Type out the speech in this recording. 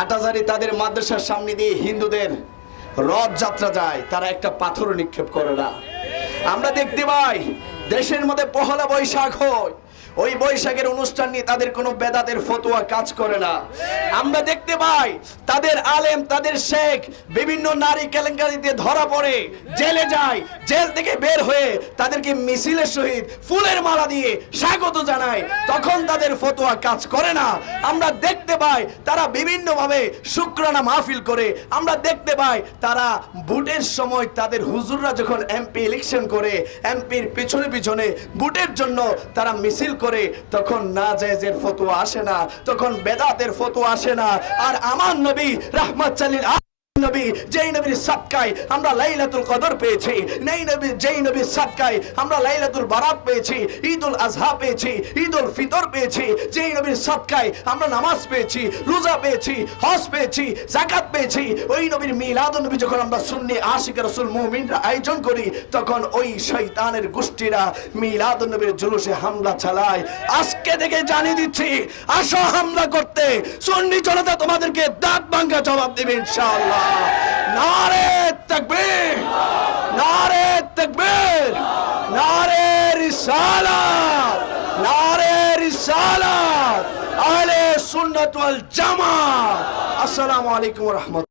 হাটাজারি তাদের মাদ্রাসার সামনে দিয়ে হিন্দুদের রথযাত্রা যায়, তারা একটা পাথর নিক্ষেপ করে না। আমরা দেখতে পাই দেশের মধ্যে পহেলা বৈশাখ হয়, ওই বৈশাখের অনুষ্ঠান নিয়ে তাদের কোনো বেদাতের ফতোয়া কাজ করে না। আমরা দেখতে পাই তাদের আলেম, তাদের শেখ বিভিন্ন নারী কেলেঙ্কারিতে ধরা পড়ে জেলে যায়, জেল থেকে বের হয়ে তাদেরকে মিছিলের সহিত ফুলের মালা দিয়ে স্বাগত জানায়, তখন তাদের ফতোয়া কাজ করে না। আমরা দেখতে পাই তারা বিভিন্নভাবে শুকরানা মাহফিল করে। আমরা দেখতে পাই তারা ভোটের সময় তাদের হুজুররা যখন এমপি ইলেকশন করে, এমপির পিছনে পিছনে ভোটের জন্য তারা মিছিল করে, তখন নাজায়েজের ফতোয়া আসে না, তখন বেদাতের ফতোয়া আসে না। আর আমার নবী রাহমাতুল লিল নবী, যেই নবীর সাদকায় আমরা লাইলাতুল কদর পেয়েছি, যেই নবীর সাদকায় আমরা লাইলাতুল বারাত পেয়েছি, ঈদুল আজহা পেয়েছি, ঈদুল ফিতর পেয়েছি, যেই নবীর সাদকায় আমরা নামাজ পেয়েছি, রোজা পেয়েছি, হজ পেয়েছি, যাকাত পেয়েছি, ওই নবীর মিলাদুন নবী যখন আমরা সুন্নি আশিক রাসূল মুমিনরা আয়োজন করি, তখন ওই শয়তানের গোষ্ঠীরা মিলাদুন নবীর জুলুসে হামলা চালায়। আজকে থেকে জানিয়ে দিচ্ছি, আসো হামলা করতে, সুন্নি জনতা তোমাদেরকে দাঁত ভাঙা জবাব দেবে ইনশাআল্লাহ। নারে তাকবীর, নারে তাকবীর, নারে রিসালাত, নারে রিসালাত, আহলে সুন্নাত ওয়াল জামাত। আসসালামু আলাইকুম ওয়া রাহমাতুল্লাহ।